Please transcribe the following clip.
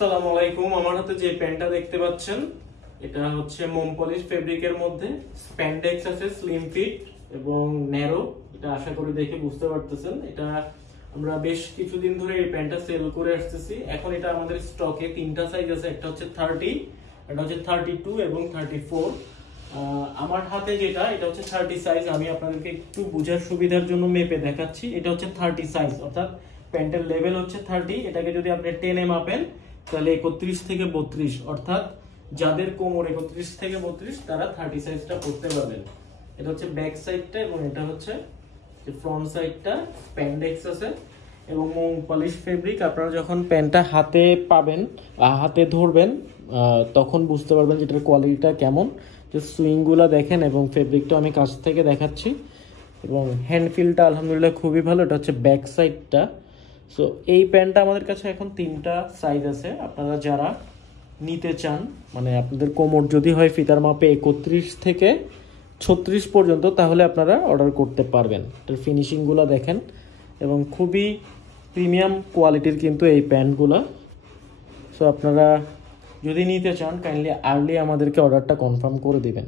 আসসালামু আলাইকুম। আমার হাতে যে প্যান্টটা দেখতে পাচ্ছেন এটা হচ্ছে মোম পলিশ ফেব্রিকের মধ্যে স্প্যান্ডেক্স আছে, স্লিম ফিট এবং ন্যারো। এটা আশা করি দেখে বুঝতে পারতেছেন। এটা আমরা বেশ কিছুদিন ধরে এই প্যান্টটা সেল করে আসতেছি। এখন এটা আমাদের স্টকে তিনটা সাইজ আছে, একটা হচ্ছে 30, এটা হচ্ছে 32 এবং 34। আমার হাতে যেটা এটা হচ্ছে 30 সাইজ। আমি আপনাদেরকে একটু বোঝার সুবিধার জন্য মেপে দেখাচ্ছি। এটা হচ্ছে 30 সাইজ, অর্থাৎ প্যান্টের লেভেল হচ্ছে 30। এটাকে যদি আপনি টেনে মাপেন তাহলে 31 থেকে 32, অর্থাৎ যাদের কোমর 31 থেকে 32 তারা 30 সাইজটা পরতে পারবেন। এটা হচ্ছে ব্যাক সাইডটা এবং এটা হচ্ছে ফ্রন্ট সাইডটা। স্প্যান্ডেক্স আছে এবং মোম পলিশ ফেব্রিক। আপনারা যখন প্যান্টটা হাতে পাবেন, হাতে ধরবেন, তখন বুঝতে পারবেন যে এটার কোয়ালিটিটা কেমন। যে সুইংগুলো দেখেন এবং ফেব্রিকটা আমি কাছ থেকে দেখাচ্ছি এবং হ্যান্ড ফিলটা আলহামদুলিল্লাহ খুবই ভালো। এটা হচ্ছে ব্যাক সাইডটা। সো এই প্যান্টটা আমাদের কাছে এখন তিনটা সাইজ আছে। আপনারা যারা নিতে চান, মানে আপনাদের কোমর যদি হয় ফিতার মাপে 31 থেকে 36 পর্যন্ত, তাহলে আপনারা অর্ডার করতে পারবেন। এটার ফিনিশিংগুলো দেখেন এবং খুবই প্রিমিয়াম কোয়ালিটির কিন্তু এই প্যান্টগুলো। সো আপনারা যদি নিতে চান কাইন্ডলি আর্লি আমাদেরকে অর্ডারটা কনফার্ম করে দিবেন।